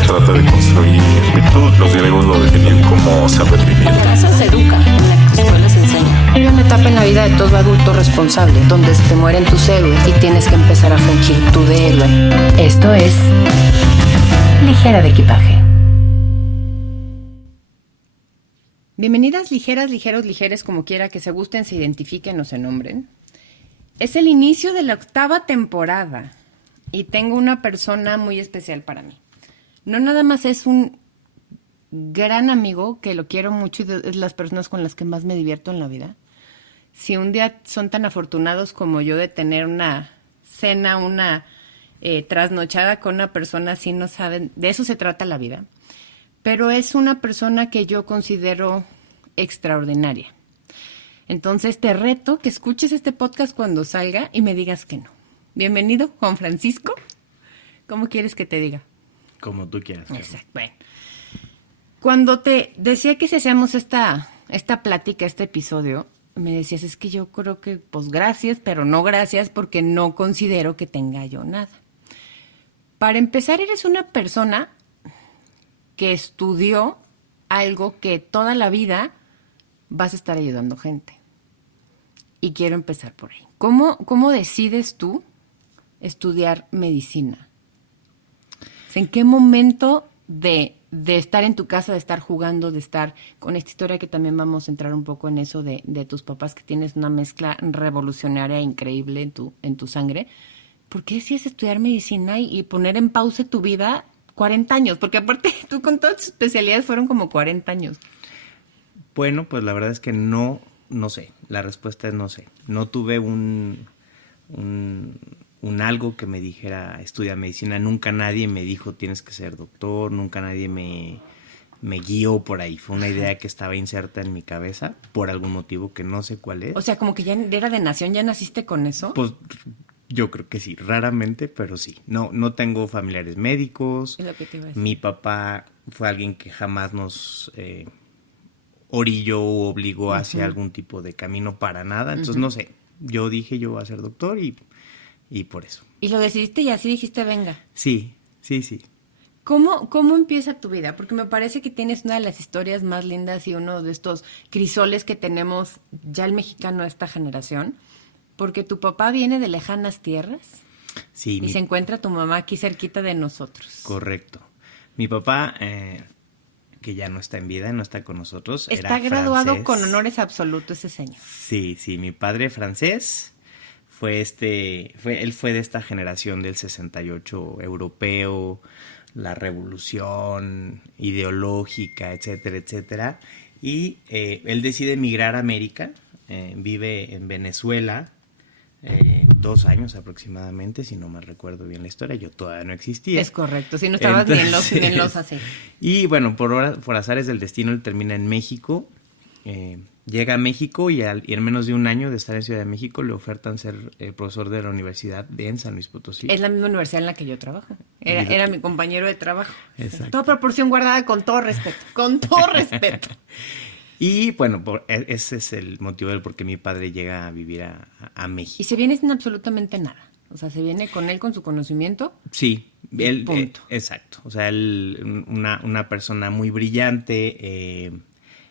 vida trata de construir virtud. Los griegos lo definían como saber vivir. En casa se educa, en la escuela se enseña. Hay una etapa en la vida de todo adulto responsable, donde se te mueren tus héroes y tienes que empezar a fungir tú de héroe. Esto es Ligera de Equipaje. Bienvenidas ligeras, ligeros, ligeres, como quiera que se gusten, se identifiquen o se nombren. Es el inicio de la 8ª temporada y tengo una persona muy especial para mí. No nada más es un gran amigo, que lo quiero mucho y es las personas con las que más me divierto en la vida. Si un día son tan afortunados como yo de tener una cena, una trasnochada con una persona así, no saben, de eso se trata la vida. Pero es una persona que yo considero extraordinaria. Entonces te reto que escuches este podcast cuando salga y me digas que no. Bienvenido, Juan Francisco. ¿Cómo quieres que te diga? Como tú quieras. Exacto. Bueno. Cuando te decía que si hacíamos esta plática, este episodio, me decías, es que yo creo que, pues gracias, pero no gracias porque no considero que tenga yo nada. Para empezar, eres una persona que estudió algo que toda la vida vas a estar ayudando gente. Y quiero empezar por ahí. ¿Cómo decides tú estudiar medicina? O sea, ¿en qué momento de estar en tu casa, de estar jugando, de estar con esta historia que también vamos a entrar un poco en eso de tus papás, que tienes una mezcla revolucionaria e increíble en tu sangre? ¿Por qué decides estudiar medicina y poner en pausa tu vida 40 años? Porque aparte tú con todas tus especialidades fueron como 40 años. Bueno, pues la verdad es que no sé. La respuesta es no sé. No tuve un algo que me dijera estudia medicina. Nunca nadie me dijo tienes que ser doctor. Nunca nadie me guió por ahí. Fue una idea que estaba inserta en mi cabeza por algún motivo que no sé cuál es. O sea, como que ya era de nación, ¿ya naciste con eso? Pues yo creo que sí, raramente, pero sí. No tengo familiares médicos. Es lo que te iba a decir. Mi papá fue alguien que jamás nos orilló o obligó hacia algún tipo de camino para nada. Entonces, no sé. Yo dije, yo voy a ser doctor y por eso. ¿Y lo decidiste y así dijiste, venga? Sí. ¿Cómo empieza tu vida? Porque me parece que tienes una de las historias más lindas y uno de estos crisoles que tenemos ya el mexicano de esta generación. Porque tu papá viene de lejanas tierras Sí. y se encuentra tu mamá aquí cerquita de nosotros. Correcto. Mi papá, que ya no está en vida, no está con nosotros, Está era graduado francés. con honores absolutos ese señor. Sí, mi padre francés él fue de esta generación del 68 europeo, la revolución ideológica, etcétera, etcétera. Y él decide emigrar a América, vive en Venezuela 2 años aproximadamente, si no me recuerdo bien la historia, yo todavía no existía. Es correcto, si no estabas ni en los así. Y bueno, por azares del destino, él termina en México. Llega a México y en menos de un año de estar en Ciudad de México le ofertan ser profesor de la universidad en San Luis Potosí. Es la misma universidad en la que yo trabajo. Era mi compañero de trabajo. Exacto. Toda proporción guardada, con todo respeto. Con todo respeto. Y bueno, ese es el motivo del por qué mi padre llega a vivir a México. Y se viene sin absolutamente nada. O sea, se viene con él, con su conocimiento. Sí, él, punto. Exacto. O sea, él, una persona muy brillante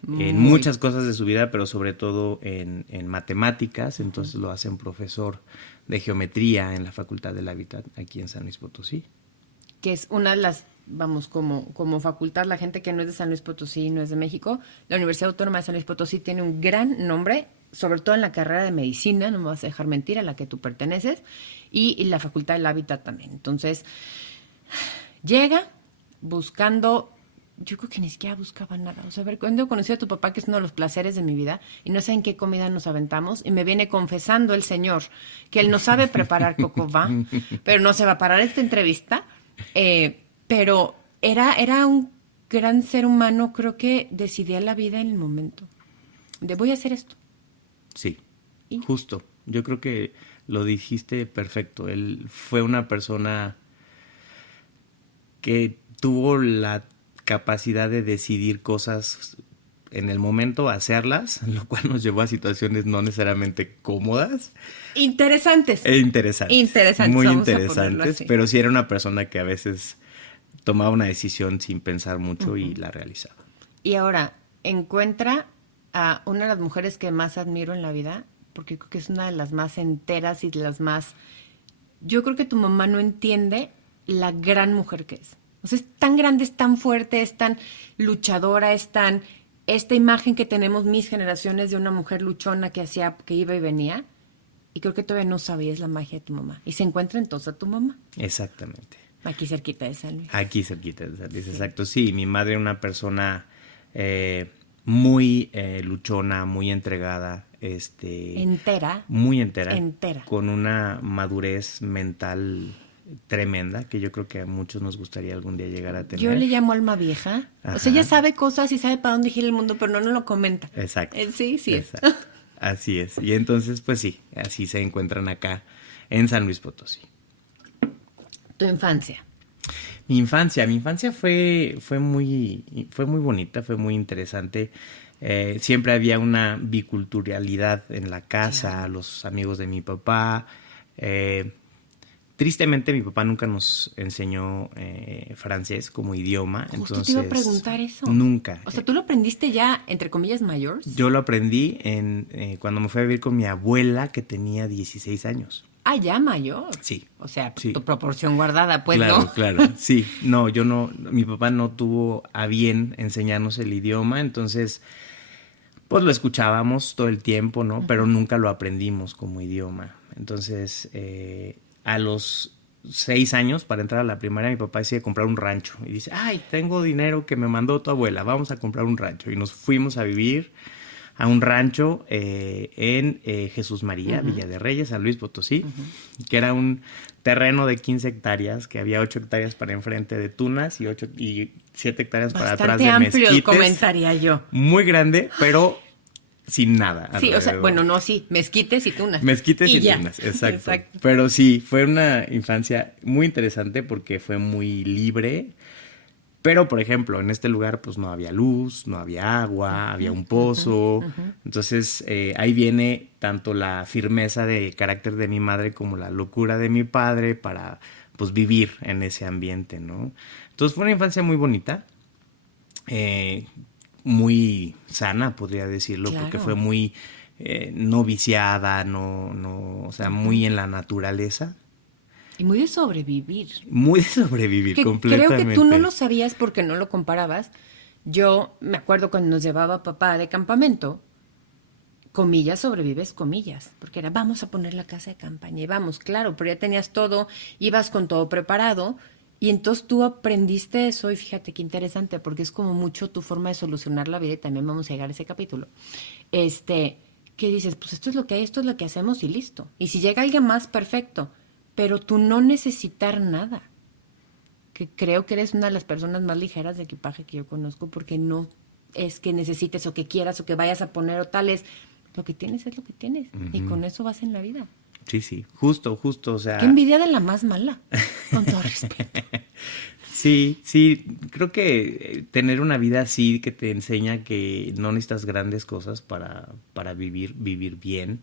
en muchas cosas de su vida, pero sobre todo en matemáticas. Entonces lo hacen profesor de geometría en la Facultad del Hábitat aquí en San Luis Potosí. Que es una de las, vamos, como facultad, la gente que no es de San Luis Potosí, no es de México, la Universidad Autónoma de San Luis Potosí tiene un gran nombre, sobre todo en la carrera de medicina, no me vas a dejar mentir, a la que tú perteneces, y la Facultad del Hábitat también. Entonces, llega buscando, yo creo que ni siquiera buscaba nada. O sea, a ver, cuando conocí a tu papá, que es uno de los placeres de mi vida, y no sé en qué comida nos aventamos, y me viene confesando el señor que él no sabe preparar coco va, pero no se va a parar esta entrevista. Pero era un gran ser humano, creo que decidía la vida en el momento. De voy a hacer esto. Sí, ¿Y? Justo. Yo creo que lo dijiste perfecto. Él fue una persona que tuvo la capacidad de decidir cosas en el momento, hacerlas, lo cual nos llevó a situaciones no necesariamente cómodas. Interesantes. Interesantes. Interesantes. Muy vamos a ponerlo interesantes, así. pero sí era una persona que a veces tomaba una decisión sin pensar mucho y la realizaba. Y ahora, encuentra a una de las mujeres que más admiro en la vida, porque creo que es una de las más enteras y de las más... Yo creo que tu mamá no entiende la gran mujer que es. O sea, es tan grande, es tan fuerte, es tan luchadora, es tan... Esta imagen que tenemos mis generaciones de una mujer luchona que hacía, que iba y venía, y creo que todavía no sabías la magia de tu mamá. Y se encuentra entonces a tu mamá. Exactamente. Aquí cerquita de San Luis. Aquí cerquita de San Luis, exacto. Sí, mi madre era una persona muy luchona, muy entregada, Entera. muy entera, Entera. con una madurez mental tremenda que yo creo que a muchos nos gustaría algún día llegar a tener. Yo le llamo alma vieja. Ajá. O sea, ella sabe cosas y sabe para dónde gira el mundo, pero no lo comenta. Exacto. Sí, sí. Exacto. Así es. Y entonces, pues sí, así se encuentran acá en San Luis Potosí. Tu infancia. Mi infancia fue muy bonita, fue muy interesante. Siempre había una biculturalidad en la casa, Claro. los amigos de mi papá. Tristemente mi papá nunca nos enseñó francés como idioma. Justo Entonces, te iba a preguntar eso. Nunca. O sea, ¿tú lo aprendiste ya, entre comillas, mayores? Yo lo aprendí cuando me fui a vivir con mi abuela que tenía 16 años. Ah, ya mayor. Sí. O sea, Sí. tu proporción guardada, pues, Claro, ¿no? claro. Sí, no, mi papá no tuvo a bien enseñarnos el idioma, entonces, pues lo escuchábamos todo el tiempo, ¿no? Pero nunca lo aprendimos como idioma. Entonces, a los 6 años, para entrar a la primaria, mi papá decide comprar un rancho. Y dice, ay, tengo dinero que me mandó tu abuela, vamos a comprar un rancho. Y nos fuimos a vivir a un rancho en Jesús María, Villa de Reyes, San Luis Potosí, que era un terreno de 15 hectáreas, que había 8 hectáreas para enfrente de tunas y 7 hectáreas para atrás Bastante de amplio, mezquites. comentaría yo. Muy grande, pero sin nada. Sí, o sea, alrededor. bueno, no, sí, mezquites y tunas. Mezquites y ya. tunas, exacto. Pero sí, fue una infancia muy interesante porque fue muy libre. Pero, por ejemplo, en este lugar pues no había luz, no había agua, había un pozo. Entonces, ahí viene tanto la firmeza de carácter de mi madre como la locura de mi padre para pues vivir en ese ambiente, ¿no? Entonces fue una infancia muy bonita, muy sana, podría decirlo, Claro. porque fue muy no viciada, o sea, muy en la naturaleza. Y muy de sobrevivir. Muy de sobrevivir Que completamente. creo que tú no lo sabías porque no lo comparabas. Yo me acuerdo cuando nos llevaba papá de campamento, comillas, sobrevives, comillas, porque era, vamos a poner la casa de campaña, y vamos, claro, pero ya tenías todo, ibas con todo preparado, y entonces tú aprendiste eso, y fíjate qué interesante, porque es como mucho tu forma de solucionar la vida, y también vamos a llegar a ese capítulo, que dices, pues esto es lo que hay, esto es lo que hacemos, y listo. Y si llega alguien más, perfecto, pero tú no necesitar nada. Que creo que eres una de las personas más ligeras de equipaje que yo conozco, porque no es que necesites o que quieras o que vayas a poner o tal, es lo que tienes es lo que tienes. Y con eso vas en la vida. Sí, justo, o sea... Qué envidia de la más mala, con todo respeto. Sí, creo que tener una vida así que te enseña que no necesitas grandes cosas para vivir bien,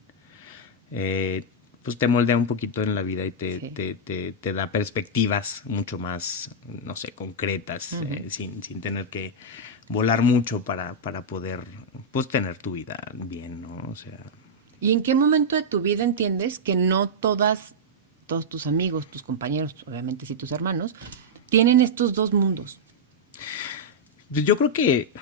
pues te moldea un poquito en la vida y te da perspectivas mucho más, no sé, concretas, sin tener que volar mucho para poder, pues, tener tu vida bien, ¿no? O sea... ¿Y en qué momento de tu vida entiendes que no todos tus amigos, tus compañeros, obviamente sí tus hermanos, tienen estos dos mundos? Pues yo creo que,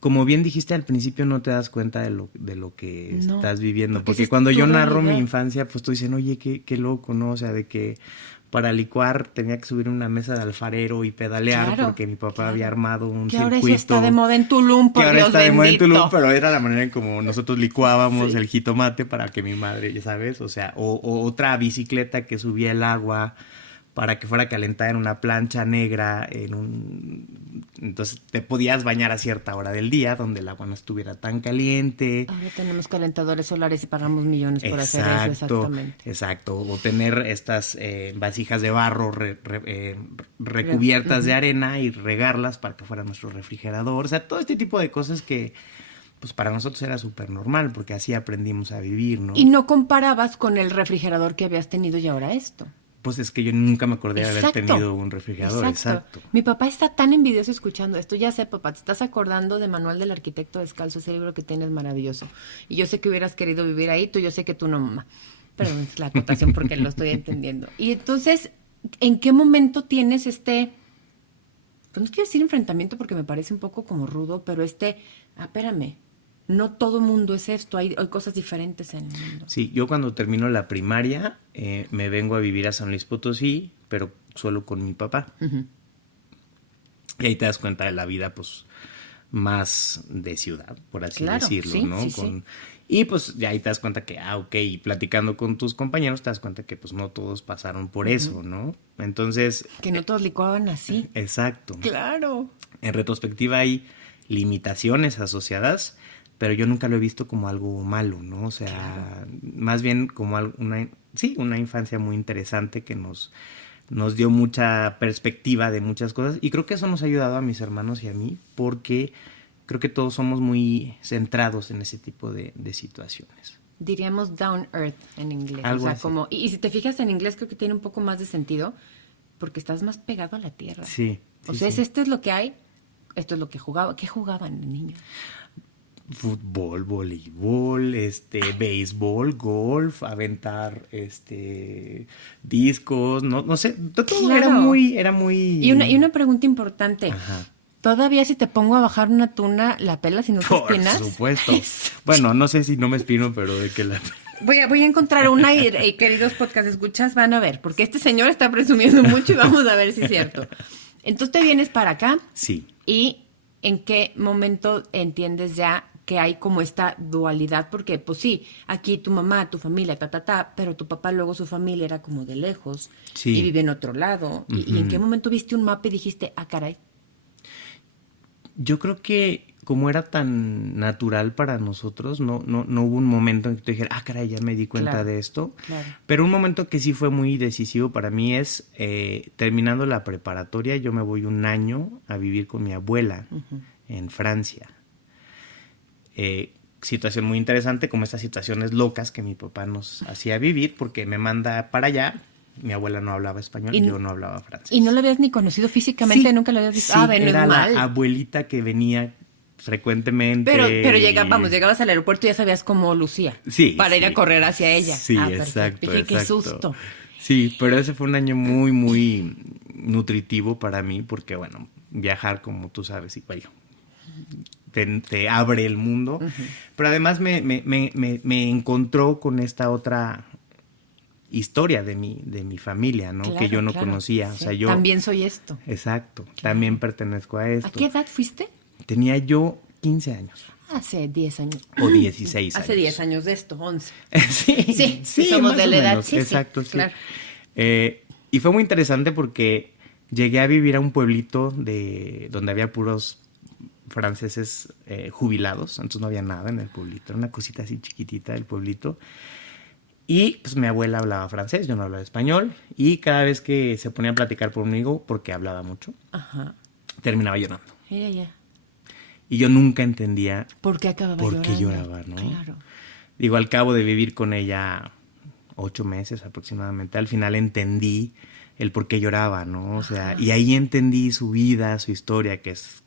como bien dijiste al principio, no te das cuenta de lo que No, estás viviendo. porque Porque esa es cuando tu yo narro mi realidad. infancia, pues tú dicen, oye, qué loco, ¿no? O sea, de que para licuar tenía que subir una mesa de alfarero y pedalear Claro, porque mi papá claro. había armado un Que circuito. ahora eso está de moda en Tulum, por Que ahora Dios está de moda en bendito. Tulum, pero era la manera en como nosotros licuábamos el jitomate para que mi madre, ya sabes, o sea, o otra bicicleta que subía el agua para que fuera calentada en una plancha negra, entonces te podías bañar a cierta hora del día donde el agua no estuviera tan caliente. Ahora tenemos calentadores solares y pagamos millones por hacer eso, exactamente. Exacto, o tener estas vasijas de barro recubiertas de arena y regarlas para que fuera nuestro refrigerador, o sea, todo este tipo de cosas que pues para nosotros era súper normal porque así aprendimos a vivir, ¿no? Y no comparabas con el refrigerador que habías tenido y ahora esto. Pues es que yo nunca me acordé de haber Exacto. tenido un refrigerador, exacto. Mi papá está tan envidioso escuchando esto. Ya sé, papá, te estás acordando de Manual del Arquitecto Descalzo, ese libro que tienes maravilloso. Y yo sé que hubieras querido vivir ahí, yo sé que tú no, mamá. Pero es la acotación porque lo estoy entendiendo. Y entonces, ¿en qué momento tienes pues no quiero decir enfrentamiento porque me parece un poco como rudo, pero espérame, no todo mundo es esto, hay cosas diferentes en el mundo. Sí, yo cuando termino la primaria me vengo a vivir a San Luis Potosí, pero solo con mi papá. Ujú. Y ahí te das cuenta de la vida, pues, más de ciudad, por así Claro, decirlo, sí, ¿no? sí, sí. Y pues ya ahí te das cuenta que, ok, y platicando con tus compañeros te das cuenta que pues no todos pasaron por eso, ¿no? Entonces... Que no todos licuaban así. Exacto. Claro. En retrospectiva hay limitaciones asociadas, pero yo nunca lo he visto como algo malo, ¿no? O sea, más bien como una infancia muy interesante que nos dio mucha perspectiva de muchas cosas y creo que eso nos ha ayudado a mis hermanos y a mí porque creo que todos somos muy centrados en ese tipo de situaciones. Diríamos down earth en inglés. Algo o sea, así. como, y si te fijas en inglés creo que tiene un poco más de sentido porque estás más pegado a la tierra. Sí. O sí, sea, sí. esto es lo que hay, esto es lo que jugaba. ¿Qué jugaban de niño? Fútbol, voleibol, béisbol, golf, aventar, discos, no sé, todo Claro. era muy... Y una pregunta importante. Ajá. ¿Todavía si te pongo a bajar una tuna, la pelas y no te Por espinas? supuesto. Bueno, no sé si no me espino, pero de que la... Voy a encontrar una y queridos podcast escuchas van a ver, porque este señor está presumiendo mucho y vamos a ver si es cierto. Entonces te vienes para acá Sí. y ¿en qué momento entiendes ya que hay como esta dualidad? Porque pues sí, aquí tu mamá, tu familia, pero tu papá luego su familia era como de lejos Sí. y vive en otro lado. ¿Y en qué momento viste un mapa y dijiste, ah, caray? Yo creo que como era tan natural para nosotros, no hubo un momento en que te dijera, ah, caray, ya me di cuenta Claro, de esto. claro. Pero un momento que sí fue muy decisivo para mí es, terminando la preparatoria, yo me voy un año a vivir con mi abuela en Francia. Situación muy interesante, como estas situaciones locas que mi papá nos hacía vivir, porque me manda para allá. Mi abuela no hablaba español, Y- yo no hablaba francés. ¿Y no lo habías ni conocido físicamente? Sí, ¿Nunca lo habías visto? sí, Ah, bueno, era es mal. la abuelita que venía frecuentemente. Pero y- llegabas al aeropuerto y ya sabías cómo lucía. Sí, Para ir sí. a correr hacia ella. Sí, Perfecto. exacto, Dije, qué exacto. susto. Sí, pero ese fue un año muy, muy nutritivo para mí porque, bueno, viajar, como tú sabes, y bueno, te abre el mundo. Pero además me encontró con esta otra historia de mi familia, ¿no? Claro, que yo no claro. conocía. O Sí. sea, yo... También soy esto. Exacto, también pertenezco a esto. ¿A qué edad fuiste? Tenía yo 15 años Hace 10 años. o 16 años. Hace 10 años de esto, 11. Sí, Sí, somos más de o la edad, menos, sí, sí, exacto, sí. claro. Y fue muy interesante porque llegué a vivir a un pueblito donde había puros franceses jubilados, entonces no había nada en el pueblito, era una cosita así chiquitita del pueblito. Y pues mi abuela hablaba francés, yo no hablaba español, y cada vez que se ponía a platicar conmigo, porque hablaba mucho, Ajá. terminaba llorando. Ya. Y yo nunca entendía ¿Por qué acababa por llorando? qué lloraba, ¿no? Claro. Digo, al cabo de vivir con ella 8 meses aproximadamente, al final entendí el por qué lloraba, ¿no? O sea, y ahí entendí su vida, su historia, que es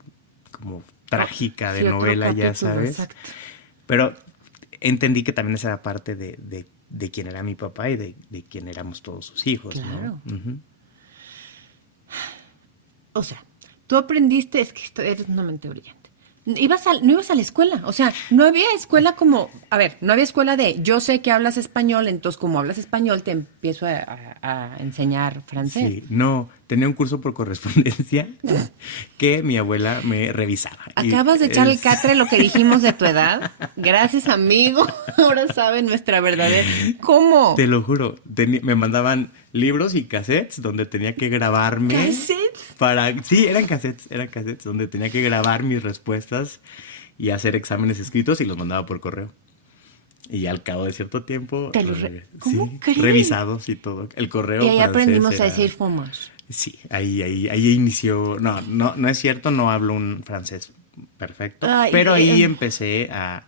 como trágica de Sí, otro novela, ya capítulo, sabes. exacto. Pero entendí que también esa era parte de quién era mi papá y de quién éramos todos sus hijos, Claro. ¿no? Ujú. O sea, tú aprendiste, es que eres una mente brillante. No ibas a la escuela, o sea, no había escuela como, a ver, no había escuela de yo sé que hablas español, entonces como hablas español te empiezo a enseñar francés. Sí, no, tenía un curso por correspondencia que mi abuela me revisaba. Y Acabas de echar el es- catre lo que dijimos de tu edad. Gracias, amigo. Ahora sabe nuestra verdadera. ¿Cómo? Te lo juro, me mandaban libros y cassettes donde tenía que grabarme. ¿Cassettes? Sí, eran cassettes donde tenía que grabar mis respuestas y hacer exámenes escritos y los mandaba por correo. Y al cabo de cierto tiempo, Te lo ¿Cómo sí, crees? revisados y todo. El correo Y ahí francés aprendimos a era- decir fromage. Sí, ahí inició. No es cierto, no hablo un francés perfecto. Ay, pero ahí empecé a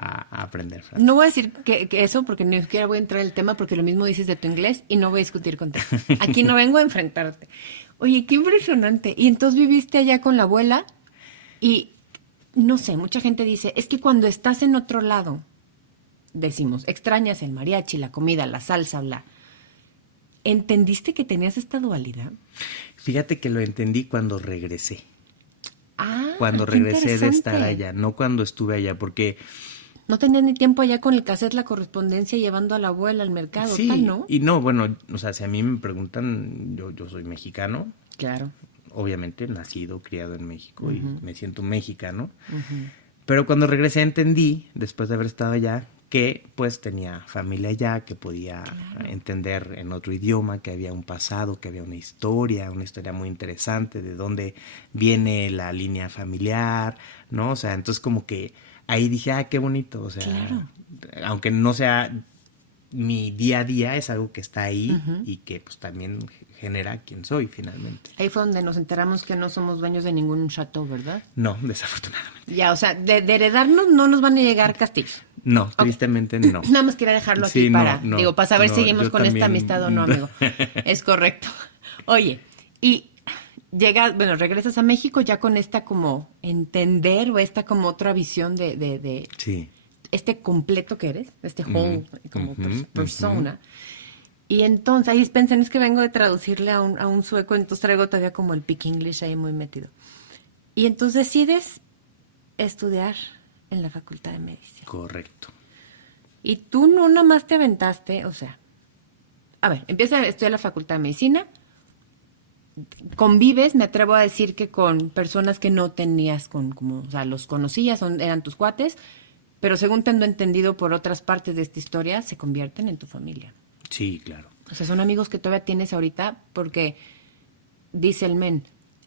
a aprender francés. No voy a decir que eso, porque ni siquiera voy a entrar en el tema, porque lo mismo dices de tu inglés y no voy a discutir contigo. Aquí no vengo a enfrentarte. Oye, qué impresionante. Y entonces viviste allá con la abuela y, no sé, mucha gente dice, es que cuando estás en otro lado, decimos, extrañas el mariachi, la comida, la salsa, bla. ¿Entendiste que tenías esta dualidad? Fíjate que lo entendí cuando regresé. Cuando qué regresé de estar interesante. allá, no cuando estuve allá, porque No tenías ni tiempo allá con el cassette, la correspondencia, llevando a la abuela al mercado, sí, tal, ¿no? y no, bueno, o sea, si a mí me preguntan, yo soy mexicano, Claro. obviamente nacido, criado en México y me siento mexicano, pero cuando regresé entendí, después de haber estado allá, que pues tenía familia allá, que podía entender en otro idioma, que había un pasado, que había una historia muy interesante, de dónde viene la línea familiar, ¿no? O sea, entonces como que ahí dije, qué bonito, o sea, Claro. aunque no sea mi día a día, es algo que está ahí y que pues también genera quién soy finalmente. Ahí fue donde nos enteramos que no somos dueños de ningún chateau, ¿verdad? No, desafortunadamente. Ya, o sea, de heredarnos no nos van a llegar castigos. No, tristemente no. Nada más quería dejarlo aquí Sí, no, para, no, digo, para saber no, si seguimos yo con esta también- amistad o no, amigo. Es correcto. Oye, y llegas, bueno, regresas a México ya con esta como entender o esta como otra visión de Sí. este completo que eres, este whole como persona. ujú. Y entonces, ahí piensan, es que vengo de traducirle a un sueco, entonces traigo todavía como el Pick English ahí muy metido. Y entonces decides estudiar en la Facultad de Medicina. Correcto. Y tú no nada más te aventaste, o sea, a ver, empiezas a estudiar la Facultad de Medicina, convives, me atrevo a decir que con personas que no tenías, como, o sea, los conocías, eran tus cuates, pero según tengo entendido por otras partes de esta historia, se convierten en tu familia. Sí, claro. O sea, son amigos que todavía tienes ahorita porque, dice el men,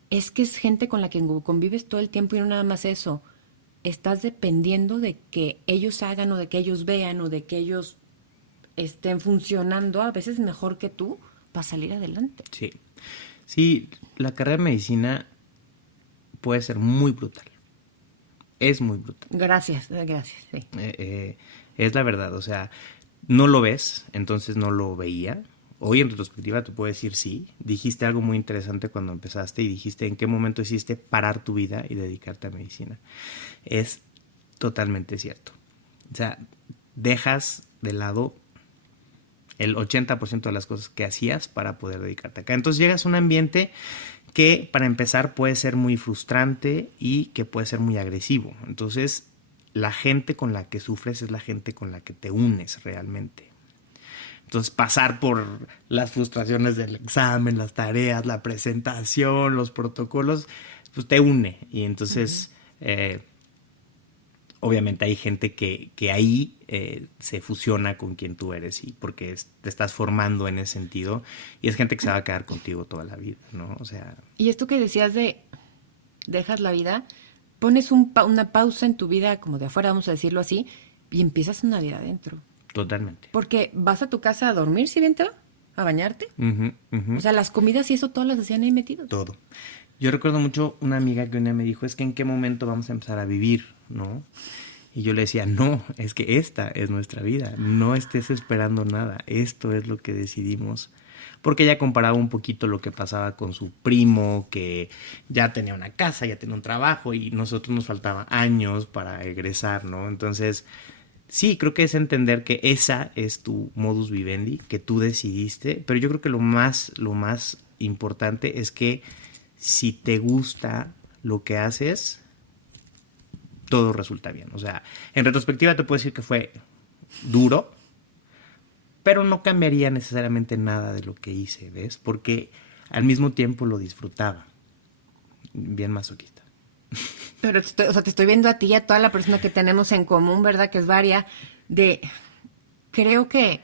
es que es gente con la que convives todo el tiempo y no nada más eso. Estás dependiendo de que ellos hagan o de que ellos vean o de que ellos estén funcionando a veces mejor que tú para salir adelante. Sí. Sí, la carrera de medicina puede ser muy brutal. Es muy brutal. Gracias, sí. Es la verdad, o sea, no lo ves, entonces no lo veía. Hoy en retrospectiva te puedo decir sí. Dijiste algo muy interesante cuando empezaste y dijiste en qué momento hiciste parar tu vida y dedicarte a medicina. Es totalmente cierto. O sea, dejas de lado el 80% de las cosas que hacías para poder dedicarte acá. Entonces llegas a un ambiente que para empezar puede ser muy frustrante y que puede ser muy agresivo. Entonces la gente con la que sufres es la gente con la que te unes realmente. Entonces pasar por las frustraciones del examen, las tareas, la presentación, los protocolos, pues te une. Y entonces obviamente hay gente que ahí se fusiona con quien tú eres y porque te estás formando en ese sentido y es gente que se va a quedar contigo toda la vida, ¿no? O sea... Y esto que decías de dejas la vida, pones una pausa en tu vida como de afuera, vamos a decirlo así, y empiezas una vida adentro. Totalmente. Porque vas a tu casa a dormir, si bien te va, a bañarte. Ujú, ujú. O sea, las comidas y eso todas las hacían ahí metidos. Todo. Yo recuerdo mucho una amiga que un día me dijo, es que en qué momento vamos a empezar a vivir, ¿no? Y yo le decía, no, es que esta es nuestra vida, no estés esperando nada, esto es lo que decidimos. Porque ella comparaba un poquito lo que pasaba con su primo, que ya tenía una casa, ya tenía un trabajo y nosotros nos faltaba años para egresar, ¿no? Entonces, sí, creo que es entender que esa es tu modus vivendi, que tú decidiste, pero yo creo que lo más importante es que si te gusta lo que haces, todo resulta bien. O sea, en retrospectiva te puedo decir que fue duro, pero no cambiaría necesariamente nada de lo que hice, ¿ves? Porque al mismo tiempo lo disfrutaba. Bien masoquista. Pero te estoy viendo a ti y a toda la persona que tenemos en común, ¿verdad? Que es varia, creo que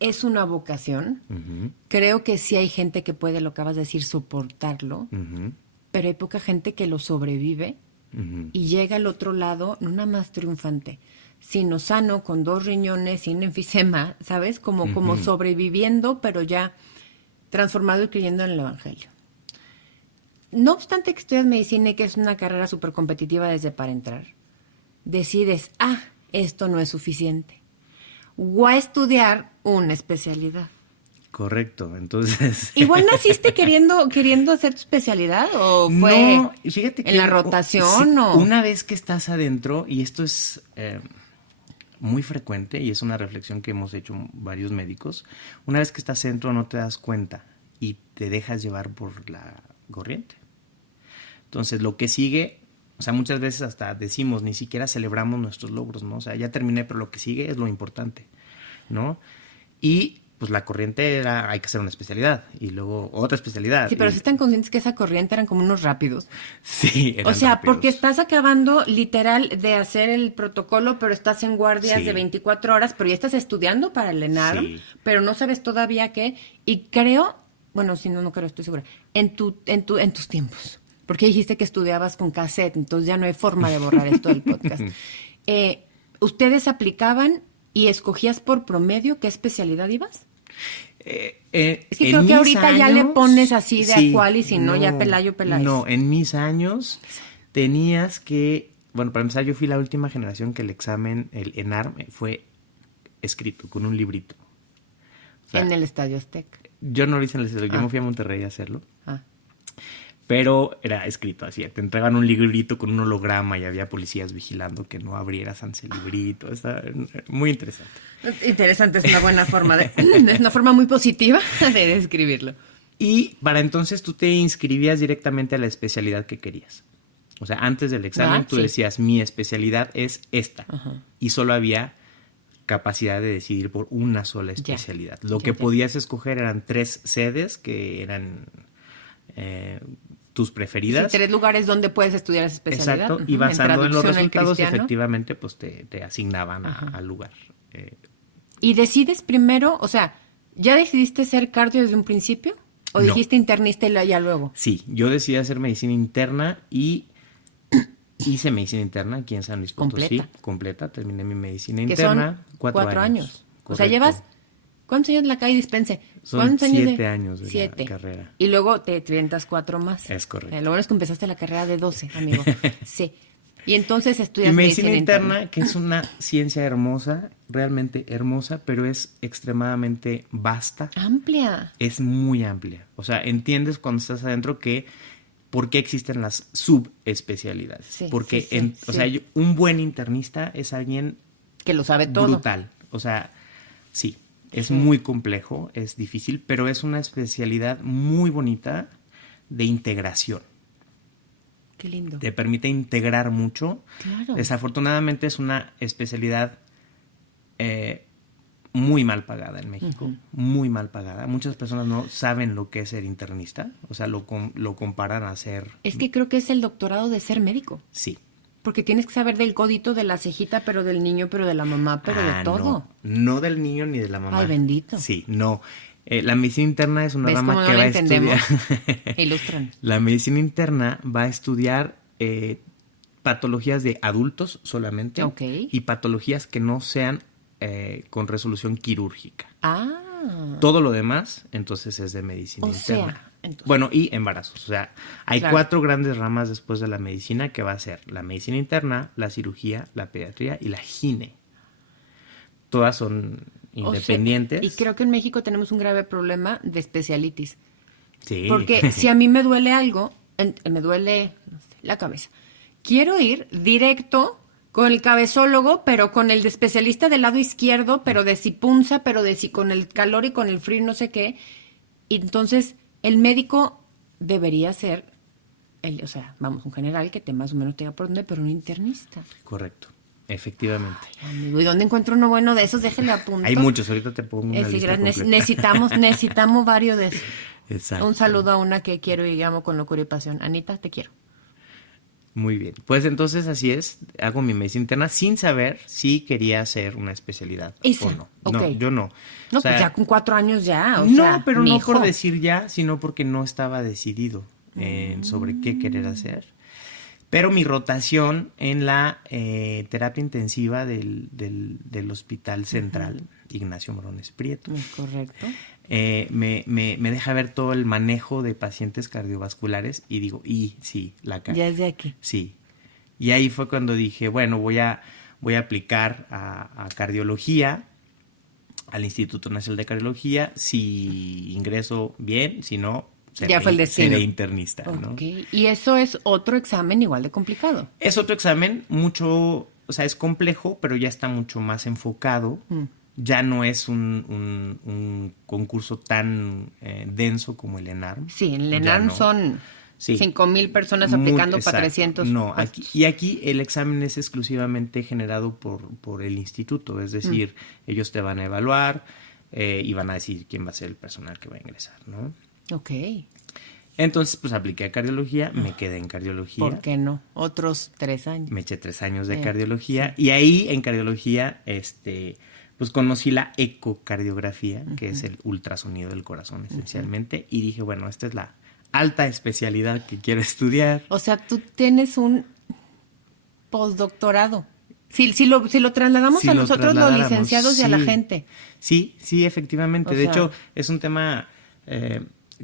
es una vocación. Uh-huh. Creo que sí hay gente que puede, lo que acabas de decir, soportarlo, Uh-huh. pero hay poca gente que lo sobrevive Uh-huh. y llega al otro lado no nada más triunfante, sino sano, con 2 riñones, sin enfisema, ¿sabes? Como sobreviviendo, pero ya transformado y creyendo en el evangelio. No obstante que estudias medicina y que es una carrera súper competitiva desde para entrar, decides, esto no es suficiente. Voy a estudiar una especialidad. Correcto, entonces... ¿Igual naciste queriendo hacer tu especialidad o fue No, fíjate que en la rotación sí, o...? una vez que estás adentro, y esto es muy frecuente y es una reflexión que hemos hecho varios médicos, una vez que estás adentro no te das cuenta y te dejas llevar por la corriente. Entonces lo que sigue, o sea, muchas veces hasta decimos, ni siquiera celebramos nuestros logros, ¿no? O sea, ya terminé, pero lo que sigue es lo importante, ¿no? Y pues la corriente era, hay que hacer una especialidad y luego otra especialidad. Sí, pero y... sí están conscientes que esa corriente eran como unos rápidos. Sí, eran O sea, rápidos. porque estás acabando literal de hacer el protocolo, pero estás en guardias Sí. de 24 horas, pero ya estás estudiando para el ENARM, Sí. pero no sabes todavía qué. Y creo, bueno, si no creo, estoy segura, en tus tiempos. Porque dijiste que estudiabas con cassette, entonces ya no hay forma de borrar esto del podcast. ¿Ustedes aplicaban y escogías por promedio qué especialidad ibas? Es que creo que ahorita ya le pones así de a cuál y si no, ya Pelayo Peláez. No, en mis años tenías que... Bueno, para empezar, yo fui la última generación que el examen, el ENARM, fue escrito con un librito. O sea, En el Estadio Azteca. yo no lo hice en el CEDO, yo me fui a Monterrey a hacerlo. Ah. Pero era escrito así, te entregan un librito con un holograma y había policías vigilando que no abrieras antes el librito. Está muy interesante. Interesante, es una buena forma es una forma muy positiva de describirlo. Y para entonces tú te inscribías directamente a la especialidad que querías. O sea, antes del examen tú sí. decías, mi especialidad es esta. Ajá. Y solo había capacidad de decidir por una sola especialidad. Lo que podías escoger eran 3 sedes que eran tus preferidas. Sí, 3 lugares donde puedes estudiar esa especialidad. Exacto, y basando en los traducción, el resultados, cristiano. efectivamente, pues te asignaban al lugar. ¿Y decides primero, o sea, ya decidiste ser cardio desde un principio? ¿O No. dijiste internista y ya luego? Sí, yo decidí hacer medicina interna y hice medicina interna aquí en San Luis Potosí. Completa, terminé mi medicina Que interna. son 4 años. O sea, Correcto. llevas... ¿Cuántos años en la calle dispense? Son ¿Cuántos años 7 años de la 7. carrera. Y luego te avientas 4 más. Es correcto. Lo bueno es que empezaste la carrera de 12, amigo. Sí. Y entonces estudias Y medicina interna, que es una ciencia hermosa, realmente hermosa, pero es extremadamente vasta. Amplia. Es muy amplia. O sea, entiendes cuando estás adentro que por qué existen las subespecialidades. Sí, Porque, sí, sí, o sea, un buen internista es alguien Que lo sabe todo. brutal. O sea, sí, es muy complejo, es difícil, pero es una especialidad muy bonita de integración. Qué lindo. Te permite integrar mucho. Claro. Desafortunadamente es una especialidad muy mal pagada en México, muy mal pagada. Muchas personas no saben lo que es ser internista, o sea, lo comparan a ser... Es que creo que es el doctorado de ser médico. Sí. Porque tienes que saber del codito, de la cejita, pero del niño, pero de la mamá, pero de todo. No del niño ni de la mamá. Ay, bendito. Sí, no. La medicina interna es una ¿Ves rama cómo que no va la a estudiar... entendemos? Ilústranos. La medicina interna va a estudiar patologías de adultos solamente Ok. y patologías que no sean con resolución quirúrgica. Ah. Todo lo demás, entonces, es de medicina O sea, interna. entonces- Bueno, y embarazos. O sea, hay Claro. 4 grandes ramas después de la medicina que va a ser la medicina interna, la cirugía, la pediatría y la gine. Todas son O sea, independientes. y creo que en México tenemos un grave problema de especialitis. Sí. Porque si a mí me duele algo, me duele no sé, la cabeza, quiero ir directo con el cabezólogo, pero con el de especialista del lado izquierdo, pero de si punza, pero de si con el calor y con el frío, no sé qué. Y entonces el médico debería ser, o sea, vamos, un general que te más o menos te diga por dónde, pero un internista. Correcto, efectivamente. Amigo, ¿y dónde encuentro uno bueno de esos? Déjele a punto. Hay muchos, ahorita te pongo una Es lista decir, completa. necesitamos varios de esos. Exacto. Un saludo a una que quiero y amo con locura y pasión. Anita, te quiero. Muy bien. Pues entonces así es, hago mi medicina interna sin saber si quería hacer una especialidad Esa, o no. ok. No, yo no. No, O sea, pues ya con 4 años ya, o no, sea, pero no mijo. por decir ya, sino porque no estaba decidido sobre qué querer hacer. Pero mi rotación en la terapia intensiva del Hospital Central, Ignacio Morones Prieto, Correcto. me deja ver todo el manejo de pacientes cardiovasculares y digo, sí, la cagué. Ya es de aquí. Sí. Y ahí fue cuando dije, bueno, voy a voy a aplicar a cardiología, al Instituto Nacional de Cardiología. Si ingreso bien, si no, ya fue el destino. Seré internista, ¿no? Okay. Y eso es otro examen igual de complicado. Es otro examen mucho, o sea, es complejo, pero ya está mucho más enfocado. Ya no es un concurso tan denso como el ENARM. Sí, en el ENARM no. son Sí. 5,000 personas aplicando Exacto. para 300 No, puestos. aquí el examen es exclusivamente generado por el instituto. Es decir, ellos te van a evaluar y van a decir quién va a ser el personal que va a ingresar, ¿no? Ok. Entonces, pues apliqué a cardiología, me quedé en cardiología. ¿Por qué no? Otros 3 años. Me eché 3 años de cardiología. Sí. Y ahí en cardiología, pues conocí la ecocardiografía, que es el ultrasonido del corazón esencialmente. Y dije, bueno, esta es la alta especialidad que quiero estudiar. O sea, tú tienes un postdoctorado. Si lo trasladamos a nosotros los licenciados sí. y a la gente. Sí, efectivamente. De hecho, es un tema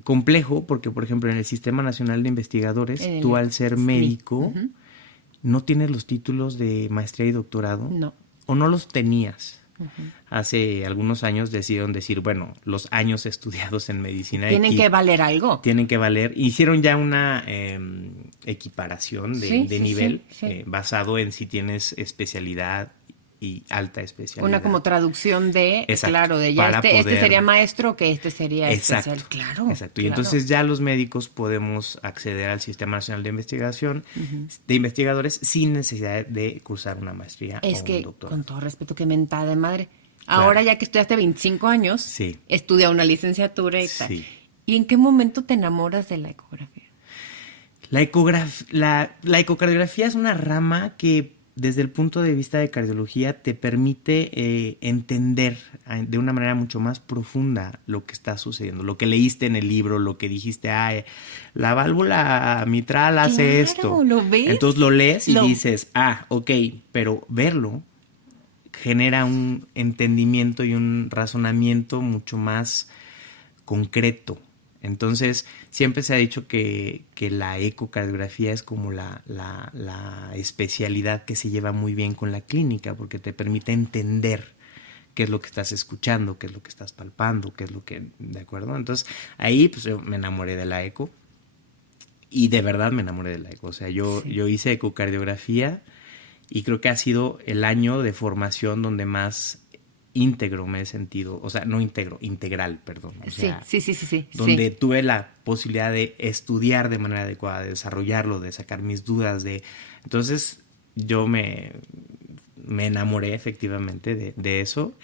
complejo porque, por ejemplo, en el Sistema Nacional de Investigadores, tú al ser médico, no tienes los títulos de maestría y doctorado. No. O no los tenías. Hace algunos años decidieron decir, bueno, los años estudiados en medicina tienen que valer algo. Tienen que valer. Hicieron ya una equiparación de nivel basado en si tienes especialidad y alta especialidad. Una como traducción de, exacto, claro, de ya este poder... sería maestro, que este sería exacto, especial. Claro. Exacto. Y entonces ya los médicos podemos acceder al Sistema Nacional de Investigación, de investigadores, sin necesidad de cursar una maestría o un doctorado. Con todo respeto, qué mentada de madre. Ahora ya que estudiaste 25 años, estudia una licenciatura y tal. ¿Y en qué momento te enamoras de la ecografía? La ecocardiografía es una rama que desde el punto de vista de cardiología te permite entender de una manera mucho más profunda lo que está sucediendo, lo que leíste en el libro, lo que dijiste, la válvula mitral hace esto. ¿Lo ves? Entonces lo lees y dices, ok, pero verlo genera un entendimiento y un razonamiento mucho más concreto. Entonces, siempre se ha dicho que la ecocardiografía es como la especialidad que se lleva muy bien con la clínica, porque te permite entender qué es lo que estás escuchando, qué es lo que estás palpando, qué es lo que... ¿De acuerdo? Entonces, ahí pues yo me enamoré de la eco, y de verdad me enamoré de la eco. O sea, yo hice ecocardiografía y creo que ha sido el año de formación donde más íntegro me he sentido, o sea, no integral, perdón. O sea, sí. Donde tuve la posibilidad de estudiar de manera adecuada, de desarrollarlo, de sacar mis dudas, entonces yo me enamoré efectivamente de eso,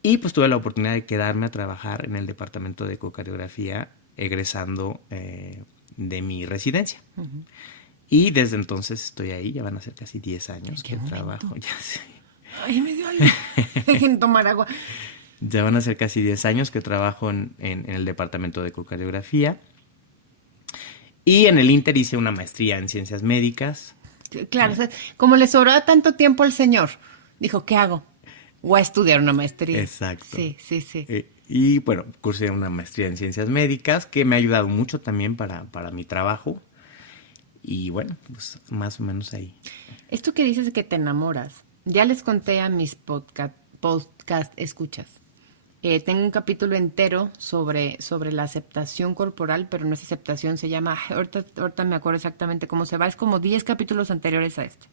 y pues tuve la oportunidad de quedarme a trabajar en el departamento de ecocardiografía egresando de mi residencia. Y desde entonces estoy ahí, ya van a ser casi 10 años que trabajo, ya sé. Ay, me dio algo. Dejen tomar agua. Ya van a ser casi 10 años que trabajo en el departamento de ecocardiografía. Y en el Inter hice una maestría en ciencias médicas. Claro, o sea, como le sobraba tanto tiempo al señor, dijo, ¿qué hago? Voy a estudiar una maestría. Exacto. Sí. Y bueno, cursé una maestría en ciencias médicas que me ha ayudado mucho también para mi trabajo. Y bueno, pues más o menos ahí. Esto que dices de que te enamoras, ya les conté a mis podcast escuchas. Tengo un capítulo entero sobre la aceptación corporal, pero no es aceptación, se llama, ahorita me acuerdo exactamente cómo se va, es como 10 capítulos anteriores a este,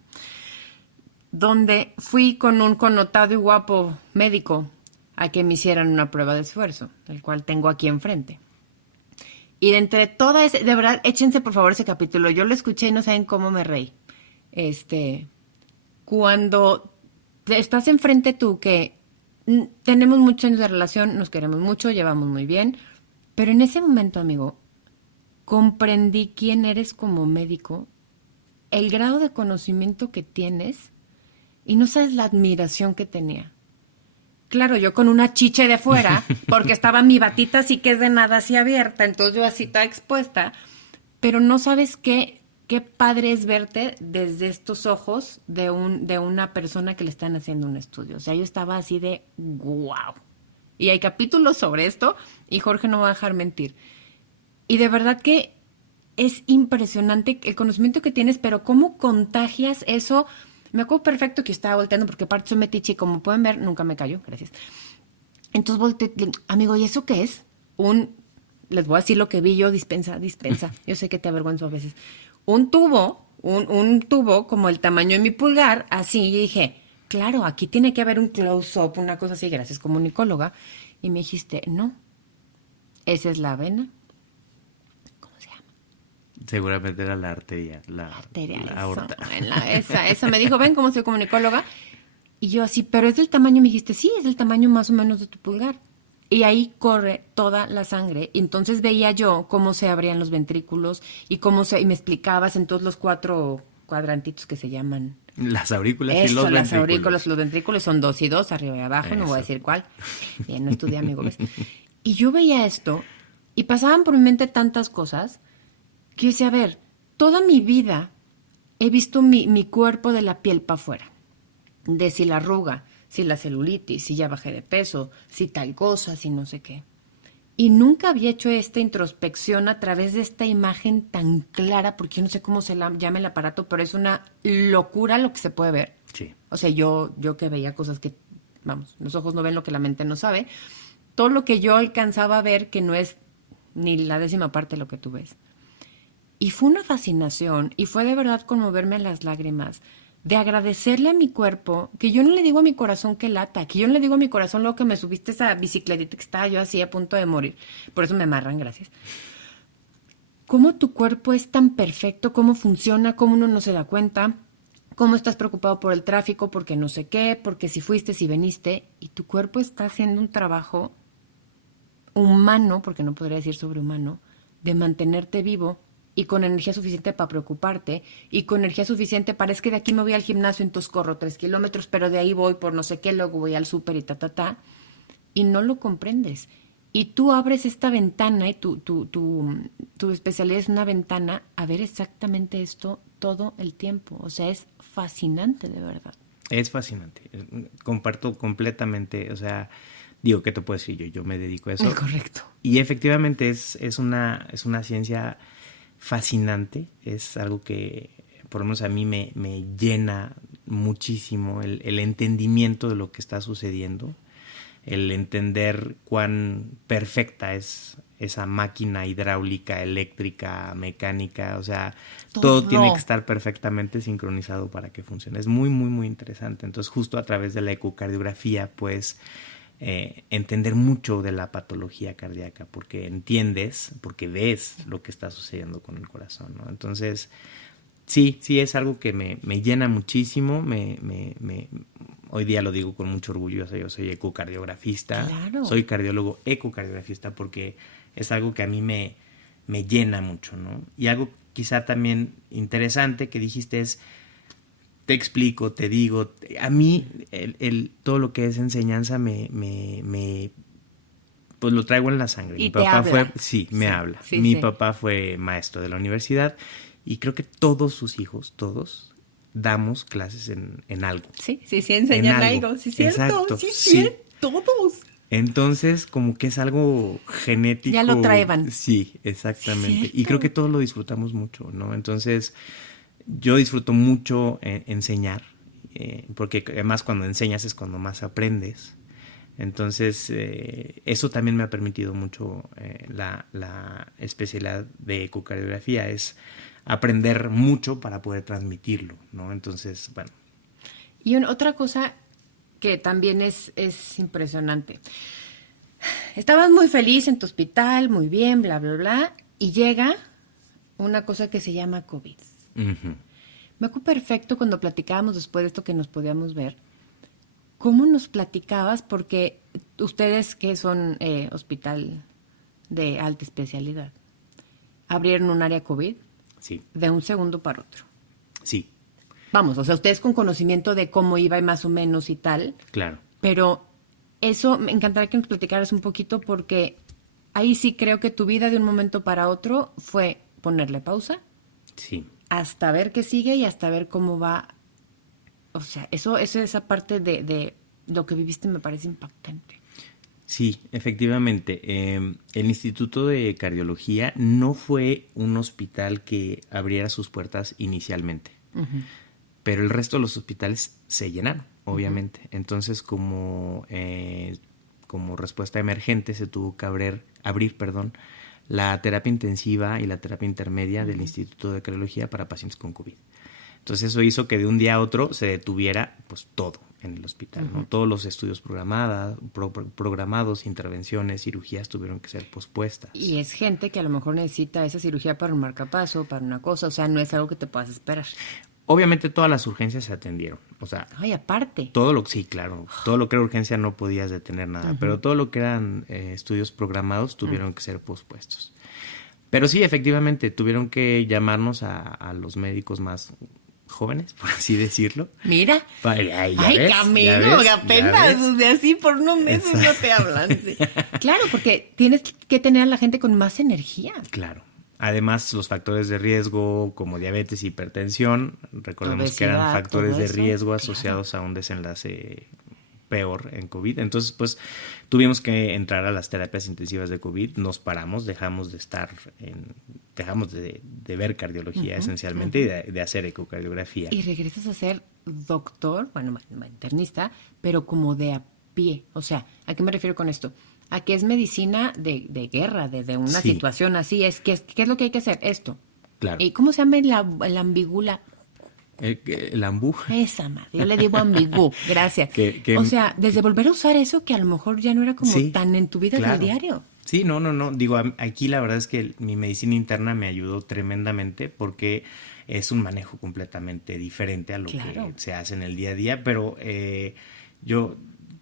donde fui con un connotado y guapo médico a que me hicieran una prueba de esfuerzo, el cual tengo aquí enfrente. Y de entre toda ese, de verdad, échense por favor ese capítulo, yo lo escuché y no saben cómo me reí. Cuando estás enfrente tú, que tenemos muchos años de relación, nos queremos mucho, llevamos muy bien, pero en ese momento, amigo, comprendí quién eres como médico, el grado de conocimiento que tienes, y no sabes la admiración que tenía. Claro, yo con una chiche de fuera, porque estaba mi batita así que es de nada así abierta, entonces yo así estaba expuesta, pero no sabes qué padre es verte desde estos ojos de una persona que le están haciendo un estudio. O sea, yo estaba así de wow. Y hay capítulos sobre esto y Jorge no va a dejar mentir. Y de verdad que es impresionante el conocimiento que tienes, pero cómo contagias eso. Me acuerdo perfecto que yo estaba volteando porque aparte soy metiche y como pueden ver, nunca me cayó, gracias. Entonces volteé, amigo, ¿y eso qué es? Les voy a decir lo que vi yo, dispensa. Yo sé que te avergüenzo a veces. Un tubo como el tamaño de mi pulgar, así, y dije, claro, aquí tiene que haber un close-up, una cosa así, gracias, comunicóloga. Y me dijiste, no, esa es la vena. ¿Cómo se llama? Seguramente era la arteria, la aorta. Esa me dijo, ven, como soy comunicóloga. Y yo así, pero es del tamaño, me dijiste, sí, es del tamaño más o menos de tu pulgar. Y ahí corre toda la sangre. Y entonces veía yo cómo se abrían los ventrículos y y me explicabas en todos los 4 cuadrantitos que se llaman. Las aurículas y Eso, los las ventrículos. aurículas, los ventrículos son 2 y 2, arriba y abajo, no voy a Eso. decir cuál. Bien, no estudié, amigo, ¿ves? Y yo veía esto y pasaban por mi mente tantas cosas que yo decía, a ver, toda mi vida he visto mi cuerpo de la piel para afuera. De si la arruga, si la celulitis, si ya bajé de peso, si tal cosa, si no sé qué. Y nunca había hecho esta introspección a través de esta imagen tan clara, porque yo no sé cómo se llama el aparato, pero es una locura lo que se puede ver. Sí. O sea, yo que veía cosas que, vamos, los ojos no ven lo que la mente no sabe. Todo lo que yo alcanzaba a ver que no es ni la 10ª parte de lo que tú ves. Y fue una fascinación y fue de verdad conmoverme a las lágrimas de agradecerle a mi cuerpo, que yo no le digo a mi corazón que lata, que yo no le digo a mi corazón luego que me subiste esa bicicletita que estaba yo así a punto de morir. Por eso me amarran, gracias. Cómo tu cuerpo es tan perfecto, cómo funciona, cómo uno no se da cuenta, cómo estás preocupado por el tráfico, porque no sé qué, porque si fuiste, si veniste, y tu cuerpo está haciendo un trabajo humano, porque no podría decir sobrehumano, de mantenerte vivo y con energía suficiente para preocuparte y con energía suficiente para, es que de aquí me voy al gimnasio, entonces corro 3 kilómetros, pero de ahí voy por no sé qué, luego voy al súper y y no lo comprendes. Y tú abres esta ventana y tu especialidad es una ventana a ver exactamente esto todo el tiempo. O sea, es fascinante, de verdad. Es fascinante. Comparto completamente, o sea, digo, ¿qué te puedo decir yo? Yo me dedico a eso. Correcto. Y efectivamente es una ciencia fascinante, es algo que por lo menos a mí me llena muchísimo el entendimiento de lo que está sucediendo, el entender cuán perfecta es esa máquina hidráulica, eléctrica, mecánica, o sea, todo tiene que estar perfectamente sincronizado para que funcione. Es muy, muy, muy interesante. Entonces, justo a través de la ecocardiografía, pues, entender mucho de la patología cardíaca, porque entiendes, porque ves lo que está sucediendo con el corazón, ¿no? Entonces, sí es algo que me llena muchísimo, hoy día lo digo con mucho orgullo, o sea, yo soy ecocardiografista, claro. Soy cardiólogo ecocardiografista porque es algo que a mí me llena mucho, ¿no? Y algo quizá también interesante que dijiste es, te explico, te digo, a mí todo lo que es enseñanza pues lo traigo en la sangre. Y Mi te papá habla. me habla. Sí, Mi sí. papá fue maestro de la universidad y creo que todos sus hijos, todos, damos clases en algo. Sí, enseñan En algo. algo. Sí, cierto. Exacto, Sí, sí. cierto. Todos. Entonces, como que es algo genético. Ya lo traeban. Sí, exactamente. Sí, Y creo que cierto. todos lo disfrutamos mucho, ¿no? Entonces, yo disfruto mucho enseñar, porque además cuando enseñas es cuando más aprendes. Entonces, eso también me ha permitido mucho la especialidad de ecocardiografía, es aprender mucho para poder transmitirlo, ¿no? Entonces, bueno. Y otra cosa que también es impresionante. Estabas muy feliz en tu hospital, muy bien, bla, bla, bla, y llega una cosa que se llama COVID. Uh-huh. Me acuerdo perfecto cuando platicábamos después de esto que nos podíamos ver, cómo nos platicabas, porque ustedes que son hospital de alta especialidad, abrieron un área COVID Sí, de un segundo para otro. sí, Vamos, o sea, ustedes con conocimiento de cómo iba y más o menos y tal, claro. pero eso me encantaría que nos platicaras un poquito porque ahí sí creo que tu vida de un momento para otro fue ponerle pausa Sí. hasta ver qué sigue y hasta ver cómo va. O sea, esa parte de lo que viviste me parece impactante. Sí, efectivamente. El Instituto de Cardiología no fue un hospital que abriera sus puertas inicialmente. Uh-huh. pero el resto de los hospitales se llenaron, obviamente. Entonces, como respuesta emergente, se tuvo que abrir, la terapia intensiva y la terapia intermedia del Instituto de Cardiología para pacientes con COVID. Entonces, eso hizo que de un día a otro se detuviera pues todo en el hospital, ¿no? Todos los estudios programados, intervenciones, cirugías tuvieron que ser pospuestas. Y es gente que a lo mejor necesita esa cirugía para un marcapaso, para una cosa, o sea, no es algo que te puedas esperar. Obviamente todas las urgencias se atendieron, o sea, Ay, aparte. sí, claro, todo lo que era urgencia no podías detener nada, pero todo lo que eran estudios programados tuvieron que ser pospuestos. Pero sí, efectivamente, tuvieron que llamarnos a los médicos más jóvenes, por así decirlo. Mira. Ay, Camilo, que apenas, o sea, así por unos meses no te hablan. Sí. Claro, porque tienes que tener a la gente con más energía. Claro. Además, los factores de riesgo como diabetes, hipertensión, recordemos que eran Obesidad, factores todo de eso, riesgo asociados a un desenlace peor en COVID. Entonces, pues, tuvimos que entrar a las terapias intensivas de COVID, nos paramos, dejamos de ver cardiología esencialmente y de hacer ecocardiografía. Y regresas a ser doctor, bueno, internista, pero como de a pie. O sea, ¿a qué me refiero con esto? A que es medicina de guerra, de una Sí. situación así. ¿Qué es lo que hay que hacer? Esto. Claro. ¿Y cómo se llama la ambigula? El ambú. Esa madre, yo le digo ambigú, gracias. Que- O sea, desde volver a usar eso que a lo mejor ya no era como Sí, tan en tu vida claro. del diario. Sí, no. Digo, aquí la verdad es que mi medicina interna me ayudó tremendamente porque es un manejo completamente diferente a lo Claro. que se hace en el día a día, pero yo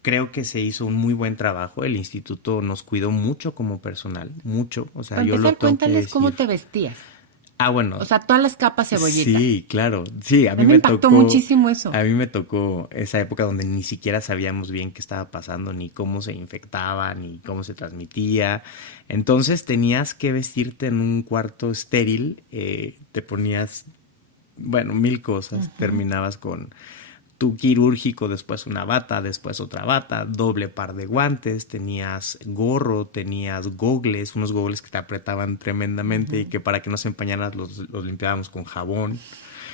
creo que se hizo un muy buen trabajo. El instituto nos cuidó mucho como personal, mucho. O sea, Para yo lo empezar, tengo que cuéntales cómo decir. te vestías. Ah, bueno. O sea, todas las capas cebollita. Sí, claro. Sí, a mí me me impactó tocó muchísimo eso. A mí me tocó esa época donde ni siquiera sabíamos bien qué estaba pasando, ni cómo se infectaba, ni cómo se transmitía. Entonces tenías que vestirte en un cuarto estéril, te ponías, bueno, 1000 cosas. Terminabas con tu quirúrgico, después una bata, después otra bata, doble par de guantes, tenías gorro, tenías gogles, unos gogles que te apretaban tremendamente y que para que no se empañaran los limpiábamos con jabón.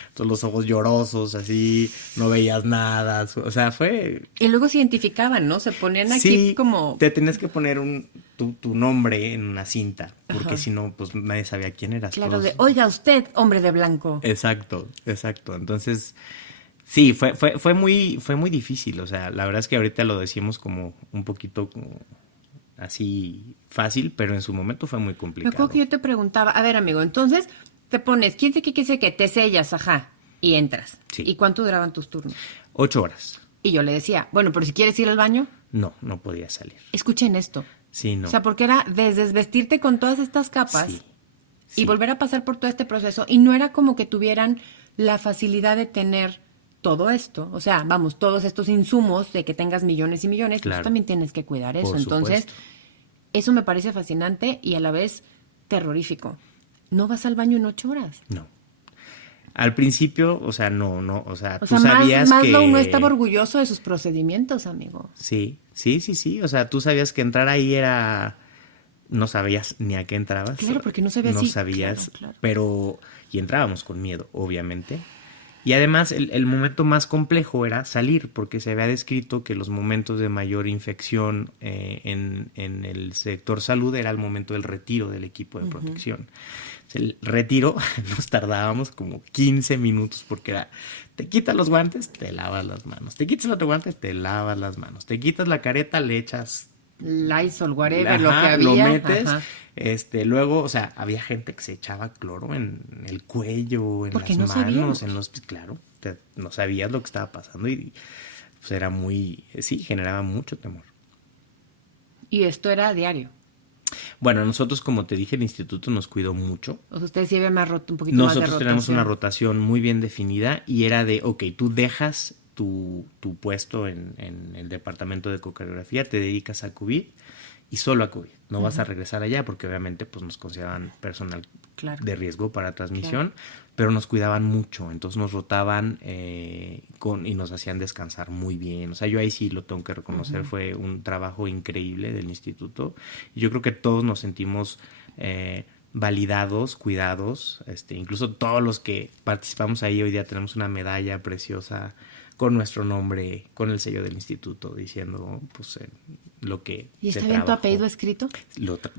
Entonces los ojos llorosos, así, no veías nada, o sea, fue... Y luego se identificaban, ¿no? Se ponían aquí Sí, como... te tenías que poner tu nombre en una cinta, porque si no, pues nadie sabía quién eras. Claro, todos- de, oiga, usted, hombre de blanco. Exacto. Entonces, sí, fue muy difícil. O sea, la verdad es que ahorita lo decimos como un poquito como así fácil, pero en su momento fue muy Me complicado. acuerdo que yo te preguntaba, a ver, amigo, entonces te pones, quién sé qué, te sellas, ajá, y entras. Sí. ¿Y cuánto duraban tus turnos? 8 horas. Y yo le decía, bueno, pero si quieres ir al baño, No podía salir. escuchen esto. Sí, no. O sea, porque era desvestirte con todas estas capas Sí, y sí. volver a pasar por todo este proceso. Y no era como que tuvieran la facilidad de tener todo esto. O sea, vamos, todos estos insumos de que tengas millones y millones, pues Claro. tú también tienes que cuidar eso. Por Entonces, supuesto. eso me parece fascinante y a la vez terrorífico. No vas al baño en 8 horas. No. Al principio, o sea, no, o sea, O tú sea, sabías Maslow que... no estaba orgulloso de sus procedimientos, amigo. Sí. O sea, tú sabías que entrar ahí era... No sabías ni a qué entrabas. Claro, porque no sabías No si- sabías, claro. pero... Y entrábamos con miedo, obviamente. Y además, el momento más complejo era salir, porque se había descrito que los momentos de mayor infección en el sector salud era el momento del retiro del equipo de protección. El retiro nos tardábamos como 15 minutos porque era, te quitas los guantes, te lavas las manos, te quitas el otro guante, te lavas las manos, te quitas la careta, le echas, Lysol, whatever, ajá, lo que había. lo metes, Ajá. luego, o sea, había gente que se echaba cloro en el cuello, en Porque las no manos, sabíamos. en los, claro, no sabías lo que estaba pasando y pues era muy, sí, generaba mucho temor. Y esto era a diario. Bueno, nosotros, como te dije, el instituto nos cuidó mucho. O sea, ustedes sí habían un poquito más de Nosotros tenemos una rotación. rotación muy bien definida y era de, ok, tú dejas tu puesto en el departamento de ecocardiografía, te dedicas a COVID y solo a COVID. No vas a regresar allá porque obviamente pues nos consideraban personal Claro. de riesgo para transmisión, pero nos cuidaban mucho, entonces nos rotaban y nos hacían descansar muy bien. O sea, yo ahí sí lo tengo que reconocer, fue un trabajo increíble del instituto. Y yo creo que todos nos sentimos validados, cuidados, incluso todos los que participamos ahí hoy día tenemos una medalla preciosa con nuestro nombre, con el sello del instituto, diciendo pues lo que ¿Y está se bien tu trabajó. apellido escrito?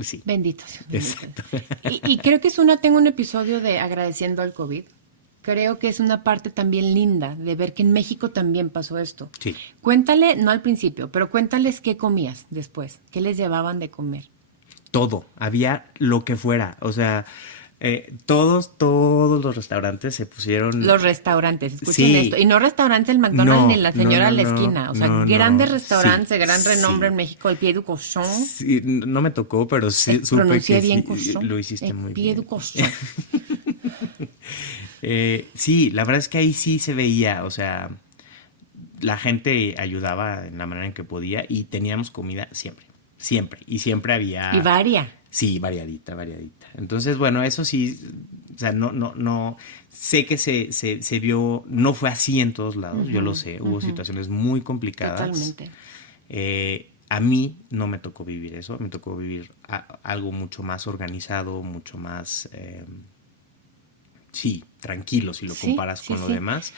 Sí. Bendito sea. Exacto. Y creo que tengo un episodio de agradeciendo al COVID. Creo que es una parte también linda de ver que en México también pasó esto. Sí. Cuéntale, no al principio, pero cuéntales qué comías después, qué les llevaban de comer. Todo, había lo que fuera, o sea, todos los restaurantes se pusieron... Los restaurantes, escuchen Sí. esto. Y no restaurantes el McDonald's No, ni la señora no, a la no, esquina. O sea, no, grandes no. restaurantes Sí, de gran renombre sí. en México, el Pied du Cochon. Sí, no me tocó, pero sí supe Pronuncié que bien sí, cochon. lo hiciste El muy Pied bien. du Cochon. Sí, la verdad es que ahí sí se veía, o sea, la gente ayudaba en la manera en que podía y teníamos comida siempre, y siempre había... Y varia. Sí, variadita. Entonces, bueno, eso sí, o sea, no, sé que se vio, no fue así en todos lados, yo lo sé, hubo situaciones muy complicadas. Totalmente. A mí no me tocó vivir eso, me tocó vivir algo mucho más organizado, mucho más, tranquilo si lo Sí, comparas sí, con lo sí. demás.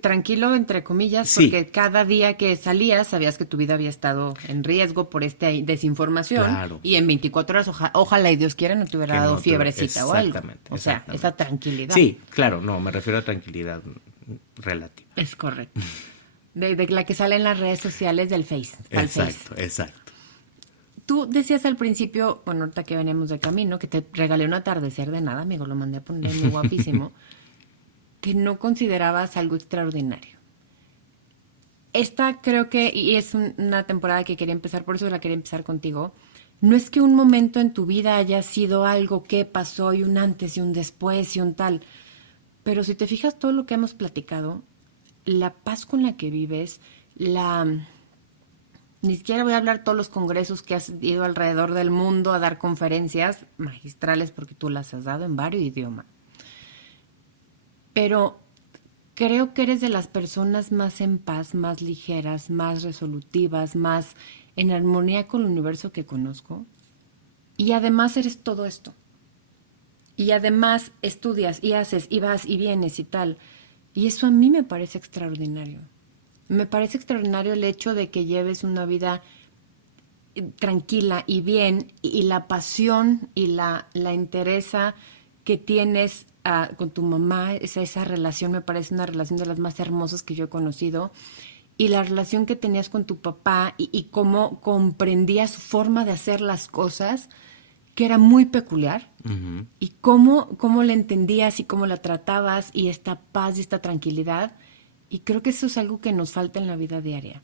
Tranquilo, entre comillas, Sí. porque cada día que salías sabías que tu vida había estado en riesgo por esta desinformación. Claro. Y en 24 horas, ojalá y Dios quiera, no te hubiera Que dado no te- fiebrecita o algo. exactamente, O sea, exactamente. esa tranquilidad. Sí, claro, no, me refiero a tranquilidad relativa. Es correcto. De la que sale en las redes sociales del Face. Al Face. Exacto. Tú decías al principio, bueno, ahorita que veníamos de camino, que te regalé un atardecer de nada, amigo, lo mandé a poner muy guapísimo, que no considerabas algo extraordinario. Esta creo que, y es una temporada que quería empezar, por eso la quería empezar contigo, no es que un momento en tu vida haya sido algo que pasó y un antes y un después y un tal, pero si te fijas todo lo que hemos platicado, la paz con la que vives, ni siquiera voy a hablar todos los congresos que has ido alrededor del mundo a dar conferencias magistrales porque tú las has dado en varios idiomas. Pero creo que eres de las personas más en paz, más ligeras, más resolutivas, más en armonía con el universo que conozco. Y además eres todo esto. Y además estudias y haces y vas y vienes y tal. Y eso a mí me parece extraordinario. Me parece extraordinario el hecho de que lleves una vida tranquila y bien, y la pasión y la entereza que tienes con tu mamá, esa relación me parece una relación de las más hermosas que yo he conocido, y la relación que tenías con tu papá y cómo comprendías su forma de hacer las cosas, que era muy peculiar, y cómo la entendías y cómo la tratabas, y esta paz y esta tranquilidad. Y creo que eso es algo que nos falta en la vida diaria.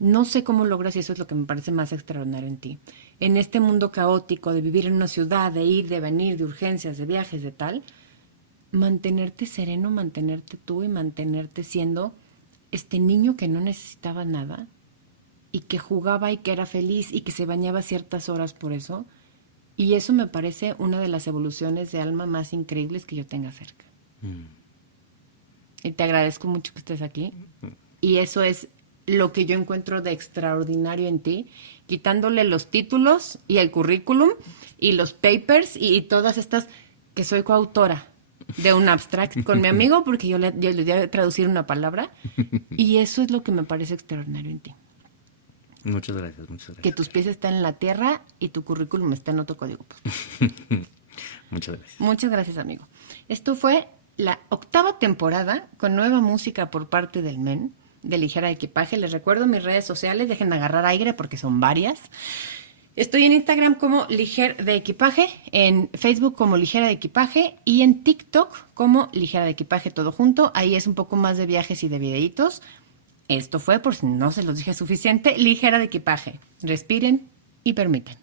No sé cómo logras, y eso es lo que me parece más extraordinario en ti. En este mundo caótico de vivir en una ciudad, de ir, de venir, de urgencias, de viajes, de tal, mantenerte sereno, mantenerte tú y mantenerte siendo este niño que no necesitaba nada y que jugaba y que era feliz y que se bañaba ciertas horas por eso. Y eso me parece una de las evoluciones de alma más increíbles que yo tenga cerca. Y te agradezco mucho que estés aquí. Y eso es lo que yo encuentro de extraordinario en ti, quitándole los títulos y el currículum y los papers y todas estas, que soy coautora de un abstract con mi amigo, porque yo le di a traducir una palabra. Y eso es lo que me parece extraordinario en ti. Muchas gracias, muchas gracias. Que tus pies están en la tierra y tu currículum está en otro código postal. Muchas gracias. Muchas gracias, amigo. Esto fue la 8ª temporada con nueva música por parte del MEN, de Ligera de Equipaje. Les recuerdo mis redes sociales, dejen de agarrar aire porque son varias. Estoy en Instagram como Liger de Equipaje, en Facebook como Ligera de Equipaje y en TikTok como Ligera de Equipaje, todo junto. Ahí es un poco más de viajes y de videitos. Esto fue, por si no se los dije suficiente, Ligera de Equipaje. Respiren y permitan.